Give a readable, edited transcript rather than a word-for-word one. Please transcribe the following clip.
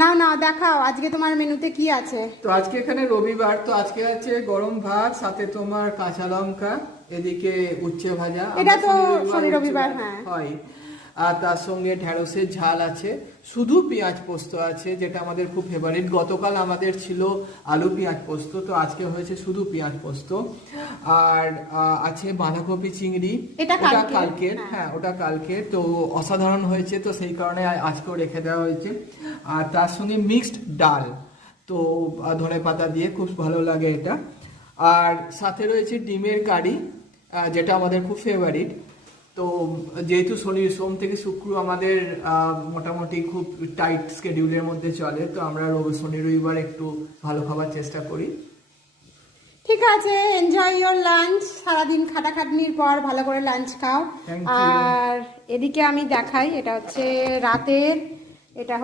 না না দেখাও আজকে তোমার মেনুতে কি আছে। তো আজকে এখানে রবিবার, তো আজকে আছে গরম ভাত, সাথে তোমার কাঁচা লঙ্কা, এদিকে উচ্ছে ভাজা। এটা তো শনি রবিবার হ্যাঁ হয়। আর তার সঙ্গে ঢেঁড়সের ঝাল আছে, শুধু পেঁয়াজ পোস্ত আছে, যেটা আমাদের খুব ফেভারিট। গতকাল আমাদের ছিল আলু পেঁয়াজ পোস্ত, তো আজকে হয়েছে শুধু পেঁয়াজ পোস্ত। আর আছে বাঁধাকপি চিংড়ি, এটা ওটা কালকের, কালকের, হ্যাঁ ওটা কালকের। তো অসাধারণ হয়েছে, তো সেই কারণে আজকেও রেখে দেওয়া হয়েছে। আর তার সঙ্গে মিক্সড ডাল, তো ধনে পাতা দিয়ে খুব ভালো লাগে এটা। আর সাথে রয়েছে ডিমের কারি, যেটা আমাদের খুব ফেভারিট। তো যেহেতু সোম থেকে শুক্র আমাদের মোটামুটি খুব টাইট স্কেডিউলের মধ্যে চলে, তো আমরা শনি রবিবার একটু ভালো খাবার চেষ্টা করি। ঠিক আছে, এনজয় ইওর লাঞ্চ। সারাদিন খাটাখাটনির পর ভালো করে লাঞ্চ খাও। Thank you. আর এদিকে আমি দেখাই, এটা হচ্ছে রাতের, এটা